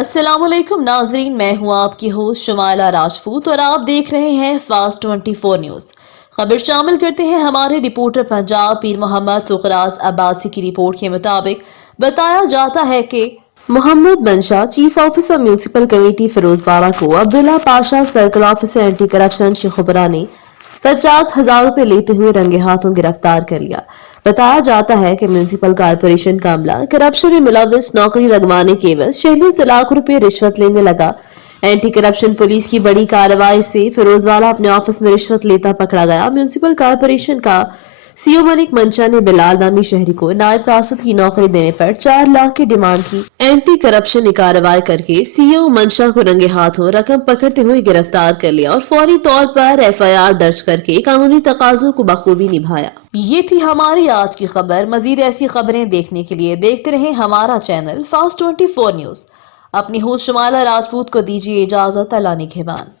अस्सलाम वालेकुम नाजरीन, मैं हूं आपकी होस्ट शमाला राजपूत और आप देख रहे हैं फास्ट 24 न्यूज। खबर शामिल करते हैं हमारे रिपोर्टर पंजाब पीर मोहम्मद फुकराज अब्बासी की रिपोर्ट के मुताबिक बताया जाता है कि Mohammad Mansha chief officer municipal committee Ferozwala को Abdullah Pasha circle officer anti corruption Sheikhupura ने 50,000 रुपए लेते हुए रंगे हाथों गिरफ्तार कर लिया। बताया जाता है कि म्यूनिसिपल कारपोरेशन का अमला करप्शन में मुलविस नौकरी लगवाने के एवज शहरियों से लाखों रुपए रिश्वत लेने लगा। एंटी करप्शन पुलिस की बड़ी कार्रवाई से फिरोजवाड़ा अपने ऑफिस में रिश्वत लेता पकड़ा गया। म्यूनिसिपल कारपोरेशन का सीओ मलिक मंशा ने बिलाल नामी शहरी को नायब कासद की नौकरी देने पर 4 लाख की डिमांड की। एंटी करप्शन ने कार्रवाई करके सीओ मंशा को रंगे हाथों रकम पकड़ते हुए गिरफ्तार कर लिया और फौरी तौर पर एफआईआर दर्ज करके कानूनी तकाजों को बखूबी निभाया। ये थी हमारी आज की खबर। मजीद ऐसी खबरें देखने के लिए देखते रहें हमारा चैनल फास्ट 24 न्यूज। अपनी होस्ट शमाला राजपूत को दीजिए इजाजत। अल्लाह निगहबान।